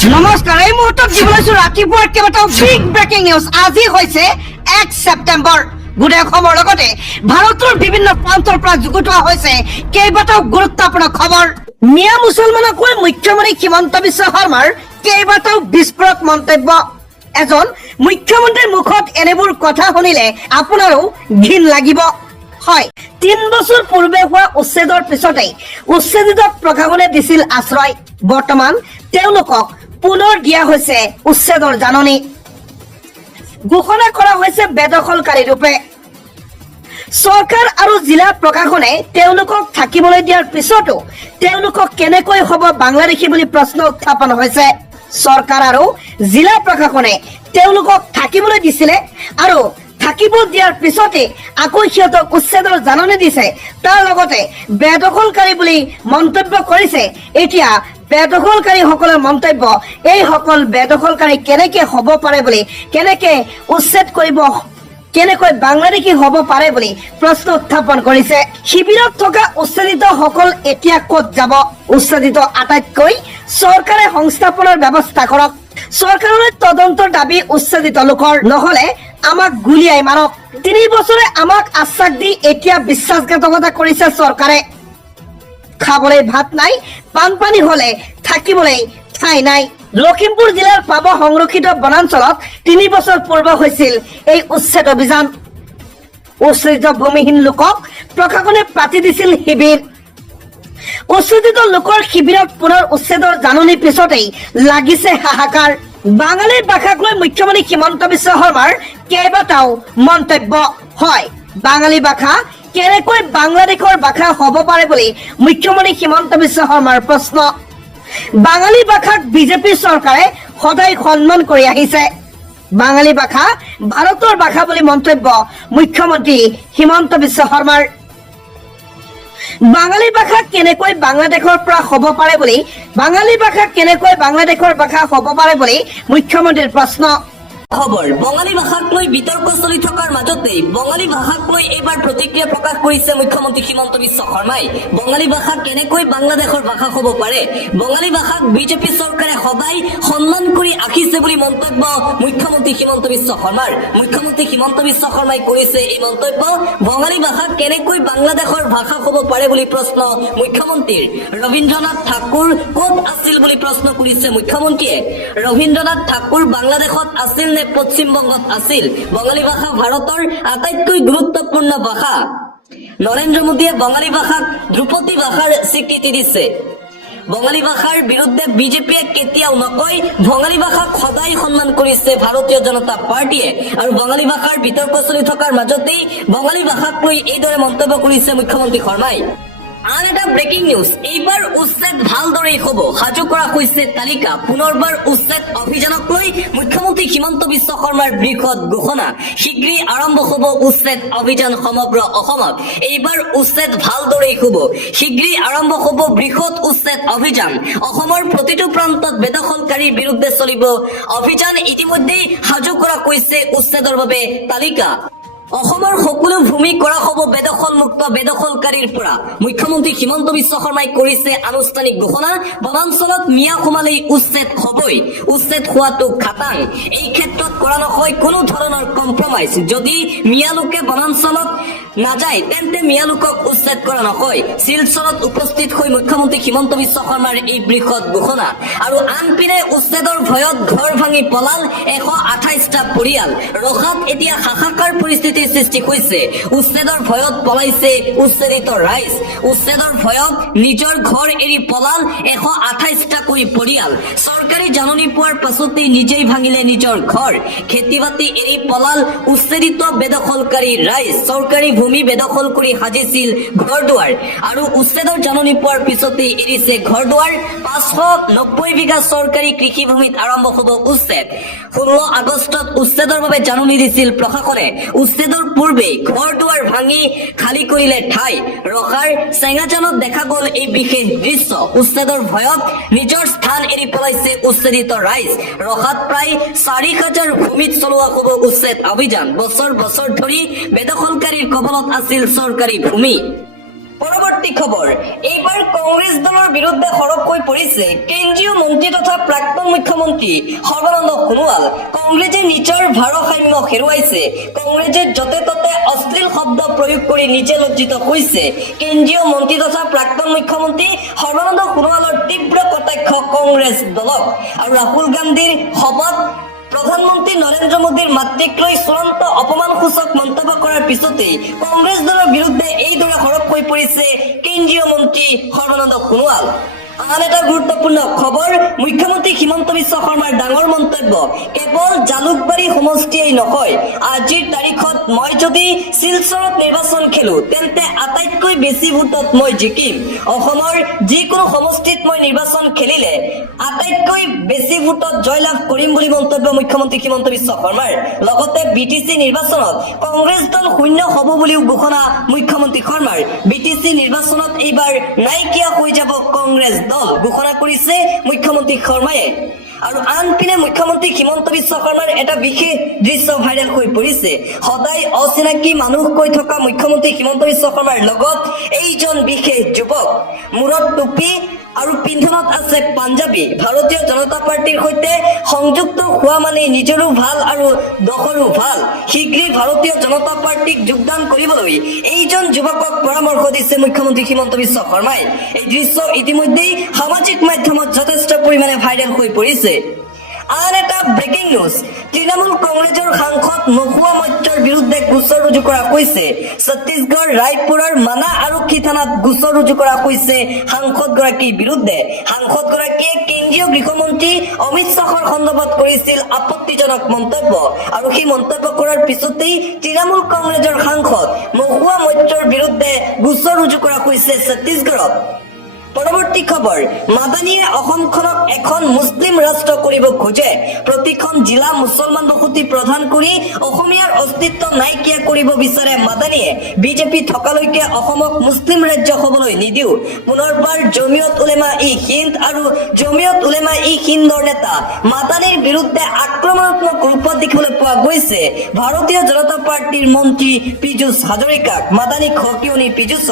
নমস্কাৰ, এই মুহূৰ্তত দিবলৈছো ৰাতিপুৱাৰ কেইবাটাও বিগ ব্ৰেকিং নিউজ। আজি হৈছে 1 ছেপ্টেম্বৰ। গোটেই অসমৰ লগতে ভাৰতৰ বিভিন্ন প্ৰান্তৰ পৰা যুগুতোৱা হৈছে কেইবাটাও গুৰুত্বপূৰ্ণ খবৰ। মিয়া মুছলমানক লৈ মুখ্যমন্ত্ৰী হিমন্ত বিশ্ব শৰ্মাৰ কেইবাটাও বিস্ফোৰক মন্তব্য। এজন মুখ্যমন্ত্ৰীৰ মুখত এনেবোৰ কথা শুনিলে আপোনাৰো ঘিণ লাগিব। হয়, 3 বছৰ পূৰ্বে হোৱা উচ্ছেদৰ পিছতেই উচ্ছেদিত প্ৰশাসনে দিছিল আশ্ৰয়। বৰ্তমান তেওঁলোকক পুনৰ দিয়া হৈছে উচ্ছেদৰ জাননী। ঘোষণা কৰা হৈছে বেদখলকাৰী ৰূপে। চৰকাৰ আৰু জিলা প্ৰশাসনে তেওঁলোকক থাকিবলৈ দিয়াৰ পিছতো তেওঁলোকক কেনেকৈ হ'ব বাংলাদেশী বুলি প্ৰশ্ন উত্থাপন হৈছে। চৰকাৰ আৰু জিলা প্ৰশাসনে তেওঁলোকক থাকিবলৈ দিছিলে আৰু থাকিব দিয়াৰ পিছতে আকৌ সিহঁতক উচ্ছেদৰ জাননী দিছে। তাৰ লগতে বেদখলকাৰী বুলি মন্তব্য কৰিছে। এতিয়া বেদখলকাৰীসকলৰ মন্তব্য, এইসকল বেদখলকাৰী কেনেকে হ'ব পাৰে বুলি, কেনেকে উচ্ছেদ কৰিব, কেনেকৈ বাংলাদেশী হ'ব পাৰে বুলি প্ৰশ্ন উত্থাপন কৰিছে। শিবিৰত থকা উচ্ছেদিতসকল এতিয়া ক'ত যাব? উচ্ছেদিত আটাইতকৈ চৰকাৰে সংস্থাপনৰ ব্যৱস্থা কৰক। চৰকাৰলৈ তদন্তৰ দাবী উচ্ছেদিত লোকৰ, নহলে আমাক গুলিয়াই মাৰক। 3 বছৰে আমাক আশ্বাস দি এতিয়া বিশ্বাসঘাতকতা কৰিছে চৰকাৰে। খাবলৈ ভাত নাই, বানপানী হলে থাকিবলৈ ঠাই নাই। লখিমপুৰ জিলাৰ পাব সংৰক্ষিত বনাঞ্চলত 3 বছৰ পূৰ্বে হৈছিল এই উচ্ছেদ অভিযান। উচ্ছেদিত ভূমিহীন লোকক প্ৰশাসনে পাতি দিছিল শিবিৰ। উচ্ছেদিত লোকৰ শিবিৰত পুনৰ উচ্ছেদৰ জাননীৰ পিছতেই লাগিছে হাহাকাৰ। বাঙালী ভাষাক লৈ মুখ্যমন্ত্ৰী হিমন্ত বিশ্ব শৰ্মাৰ কেইবাটাও মন্তব্য। হয়, বাঙালী ভাষা কেনেকৈ বাংলাদেশৰ ভাষা হ'ব পাৰে বুলি মুখ্যমন্ত্ৰী হিমন্ত বিশ্ব শৰ্মাৰ প্ৰশ্ন। বাঙালী ভাষাক বিজেপি চৰকাৰে সদায় সন্মান কৰি আহিছে। বাঙালী ভাষা ভাৰতৰ ভাষা বুলি মন্তব্য মুখ্যমন্ত্ৰী হিমন্ত বিশ্ব শৰ্মাৰ। বাঙালী ভাষা কেনেকৈ বাংলাদেশৰ পৰা হ'ব পাৰে বুলি, বাঙালী ভাষা কেনেকৈ বাংলাদেশৰ ভাষা হ'ব পাৰে বুলি মুখ্যমন্ত্ৰীৰ প্ৰশ্ন। খবৰ, বঙালী ভাষাক লৈ বিতৰ্ক চলি থকাৰ মাজতে বঙালী ভাষাক লৈ এইবাৰ প্ৰতিক্ৰিয়া প্ৰকাশ কৰিছে মুখ্যমন্ত্ৰী হিমন্ত বিশ্ব শৰ্মাই। বঙালী ভাষা কেনেকৈ বাংলাদেশৰ ভাষা হ'ব পাৰে, বঙালী ভাষাক বিজেপি চৰকাৰে সদায় সন্মান কৰি আহিছে বুলি মন্তব্য মুখ্যমন্ত্ৰী হিমন্ত বিশ্ব শৰ্মাৰ। মুখ্যমন্ত্ৰী হিমন্ত বিশ্ব শৰ্মাই কৰিছে এই মন্তব্য। বঙালী ভাষা কেনেকৈ বাংলাদেশৰ ভাষা হ'ব পাৰে বুলি প্ৰশ্ন মুখ্যমন্ত্ৰীৰ। ৰবীন্দ্ৰনাথ ঠাকুৰ ক'ত আছিল বুলি প্ৰশ্ন কৰিছে মুখ্যমন্ত্ৰীয়ে। ৰবীন্দ্ৰনাথ ঠাকুৰ বাংলাদেশত আছিল নে পশ্চিমবংগত আছিল? বঙালী ভাষা ভাৰতৰ আটাইতকৈ গুৰুত্বপূৰ্ণ ভাষা। নৰেন্দ্ৰ মোদীয়ে বঙালী ভাষাক ধ্ৰুপদী ভাষাৰ স্বীকৃতি দিছে। বঙালী ভাষাৰ বিৰুদ্ধে বিজেপিয়ে কেতিয়াও নকয়। বঙালী ভাষাক সদায় সন্মান কৰিছে ভাৰতীয় জনতা পাৰ্টীয়ে। আৰু বঙালী ভাষাৰ বিতৰ্ক চলি থকাৰ মাজতেই বঙালী ভাষাক লৈ এইদৰে মন্তব্য কৰিছে মুখ্যমন্ত্ৰী শৰ্মাই। আন এটা ব্ৰেকিং নিউজ, এইবাৰ উচ্ছেদ ভালদৰেই হ'ব, সাজু কৰা হৈছে তালিকা। পুনৰবাৰ উচ্ছেদ অভিযানক লৈ মুখ্যমন্ত্ৰী হিমন্ত বিশ্ব শৰ্মাৰ বৃহৎ ঘোষণা। শীঘ্ৰেই আৰম্ভ হ'ব উচ্ছেদ অভিযান সমগ্ৰ অসমত। এইবাৰ উচ্ছেদ ভালদৰেই হ'ব, শীঘ্ৰেই আৰম্ভ হ'ব বৃহৎ উচ্ছেদ অভিযান। অসমৰ প্ৰতিটো প্ৰান্তত বেদখলকাৰীৰ বিৰুদ্ধে চলিব অভিযান। ইতিমধ্যেই সাজু কৰা হৈছে উচ্ছেদৰ বাবে তালিকা। অসমৰ সকলো ভূমি কৰা হ'ব বেদখলমুক্ত বেদখলকাৰীৰ পৰা। মুখ্যমন্ত্ৰী হিমন্ত বিশ্ব শৰ্মাই কৰিছে আনুষ্ঠানিক ঘোষণা। বনাঞ্চলত মিয়া সোমালেই উচ্ছেদ হ'বই, উচ্ছেদ হোৱাটো খাটাং। এই ক্ষেত্ৰত কৰা নহয় কোনো ধৰণৰ কম্প্ৰমাইজ। যদি মিয়া লোকে বনাঞ্চলত নাযায় তেন্তে মিয়া লোকক উচ্ছেদ কৰা নহয়। শিলচৰত উপস্থিত হৈ মুখ্যমন্ত্ৰী হিমন্ত বিশ্ব শৰ্মাৰ এই বৃহৎ ঘোষণা। আৰু আনপিনে উচ্ছেদৰ ভয়ত ঘৰ ভাঙি পলাল 128টা পৰিয়াল। ৰখাত এতিয়া হাহাকাৰ পৰিস্থিতি সৃষ্টি হৈছে। উচ্ছেদৰ ভয়ত পলাইছে উচ্ছেদিত ৰাইজ। উচ্ছেদৰ ভয়ত নিজৰ ঘৰ এৰি পলাল 128টাকৈ পৰিয়াল। চৰকাৰী জাননী পোৱাৰ পাছতেই নিজেই ভাঙিলে নিজৰ ঘৰ। খেতি বাতি এৰি পলাল উচ্ছেদিত বেদখলকাৰী ৰাইজ। চৰকাৰী ভূমি বেদখল কৰি সাজিছিল ঘৰ দুৱাৰ আৰু উচ্ছেদৰ জাননী পোৱাৰ পিছতেই এৰিছে ঘৰ দুৱাৰ। 590 বিঘা চৰকাৰী কৃষিভূমিত আৰম্ভ হ'ব উচ্ছেদ। 16 আগষ্টত উচ্ছেদৰ বাবে জাননী দিছিল প্ৰশাসনে। উচ্ছেদৰ পূৰ্বে ঘৰ দুৱাৰ ভাঙি খালী কৰিলে ঠাই। ৰখাৰ চেঙাজানত দেখা গ'ল এই বিশেষ দৃশ্য। উচ্ছেদৰ ভয়ত নিজৰ স্থান এৰি পেলাইছে উচ্ছেদিত ৰাইজ। ৰখাত প্ৰায় 4000 ভূমিত চলোৱা হ'ব উচ্ছেদ অভিযান। বছৰ বছৰ ধৰি বেদখলকাৰীৰ কবলত আছিল চৰকাৰী ভূমি। পৰৱৰ্তী খবৰ, এইবাৰ কংগ্ৰেছ দলৰ বিৰুদ্ধে সৰব হৈ পৰিছে কেন্দ্ৰীয় মন্ত্ৰী তথা প্ৰাক্তন মুখ্যমন্ত্ৰী সৰ্বানন্দ সোণোৱাল। কংগ্ৰেছে নিজৰ ভাৰসাম্য হেৰুৱাইছে। কংগ্ৰেছে য'তে ত'তে অশ্লীল শব্দ প্ৰয়োগ কৰি নিজে লজ্জিত হৈছে। কেন্দ্ৰীয় মন্ত্ৰী তথা প্ৰাক্তন মুখ্যমন্ত্ৰী সৰ্বানন্দ সোণোৱালৰ তীব্ৰ কটাক্ষ কংগ্ৰেছ দলক। আৰু ৰাহুল গান্ধীৰ শপত, প্ৰধানমন্ত্ৰী নৰেন্দ্ৰ মোদীৰ মাতৃক লৈ চূড়ান্ত অপমানসূচক মন্তব্য কৰাৰ পিছতেই কংগ্ৰেছ দলৰ বিৰুদ্ধে এইদৰে সৰব হৈ পৰিছে কেন্দ্ৰীয় মন্ত্ৰী সৰ্বানন্দ সোণোৱাল। আন এটা গুৰুত্বপূৰ্ণ খবৰ, মুখ্যমন্ত্ৰী হিমন্ত বিশ্ব শৰ্মাৰ ডাঙৰ মন্তব্য, কেৱল জালুকবাৰী সমষ্টিয়েই নহয়, আজিৰ তাৰিখত মই যদি শিলচৰত নিৰ্বাচন খেলো তেন্তে আটাইতকৈ বেছি ভোটত মই জিকিম। অসমৰ যিকোনো সমষ্টিত মই নিৰ্বাচন খেলিলে আটাইতকৈ বেছি ভোটত জয়লাভ কৰিম বুলি মন্তব্য মুখ্যমন্ত্ৰী হিমন্ত বিশ্ব শৰ্মাৰ। লগতে বিটিচি নিৰ্বাচনত কংগ্ৰেছ দল শূন্য হ'ব বুলিও ঘোষণা মুখ্যমন্ত্ৰী শৰ্মাৰ। বিটিচি নিৰ্বাচনত এইবাৰ নাইকিয়া হৈ যাব কংগ্ৰেছ দল ঘোষণা কৰিছে মুখ্যমন্ত্ৰী শৰ্মায়ে। আৰু আনপিনে মুখ্যমন্ত্ৰী হিমন্ত বিশ্ব শৰ্মাৰ এটা বিশেষ দৃশ্য ভাইৰেল হৈ পৰিছে। সদায় অচিনাকি মানুহ কৈ থকা মুখ্যমন্ত্ৰী হিমন্ত বিশ্ব শৰ্মাৰ লগত এইজন বিশেষ যুৱক, মূৰত টুপি আৰু পিন্ধনত আছে পাঞ্জাবী। ভাৰতীয় জনতা পাৰ্টিৰ সৈতে সংযুক্ত হোৱা মানে নিজৰো ভাল আৰু দখৰো ভাল। শীঘ্ৰেই ভাৰতীয় জনতা পাৰ্টিক যোগদান কৰিবলৈ এইজন যুৱকক পৰামৰ্শ দিছে মুখ্যমন্ত্ৰী হিমন্ত বিশ্ব শৰ্মাই। এই দৃশ্য ইতিমধ্যেই সামাজিক মাধ্যমত যথেষ্ট পৰিমাণে ভাইৰেল হৈ পৰিছে। আন এটা ব্ৰেকিং নিউজ, তৃণমূল কংগ্ৰেছৰ সাংসদ মহুৱা মৈত্ৰৰ বিৰুদ্ধে গোচৰ ৰুজু কৰা হৈছে। ছত্তীশগড় ৰায়পুৰৰ মানা আৰক্ষী থানাত গোচৰ ৰুজু কৰা হৈছে সাংসদগৰাকীৰ বিৰুদ্ধে। সাংসদগৰাকীয়ে কেন্দ্ৰীয় গৃহমন্ত্ৰী অমিত শ্বাহৰ সন্দৰ্ভত কৰিছিল আপত্তিজনক মন্তব্য, আৰু সেই মন্তব্য কৰাৰ পিছতেই তৃণমূল কংগ্ৰেছৰ সাংসদ মহুৱা মৈত্ৰৰ বিৰুদ্ধে গোচৰ ৰুজু কৰা হৈছে ছত্তীশগড়ত। পৰৱৰ্তী খবৰ, মাদানীয়ে অসমখনক এখন মুছলিম ৰাষ্ট্ৰ কৰিব খোজে। প্ৰতিখন জিলা মুছলমান বসতি প্ৰদান কৰি অসমীয়াৰ অস্তিত্ব নাইকিয়া কৰিব বিচাৰে মাদানীয়ে। বিজেপি থকালৈকে অসমক মুছলিম ৰাজ্য হ'বলৈ নিদিও। পুনৰবাৰ জমিয়ত উলেমা ই হিন্দ আৰু জমিয়ত উলেমা ই হিন্দৰ নেতা মাদানীৰ বিৰুদ্ধে আক্ৰমণাত্মক ৰূপত দেখিবলৈ পোৱা গৈছে ভাৰতীয় জনতা পাৰ্টিৰ মন্ত্ৰী পীযুষ হাজৰিকাক। মাদানীক সকিয়নি পীযুষ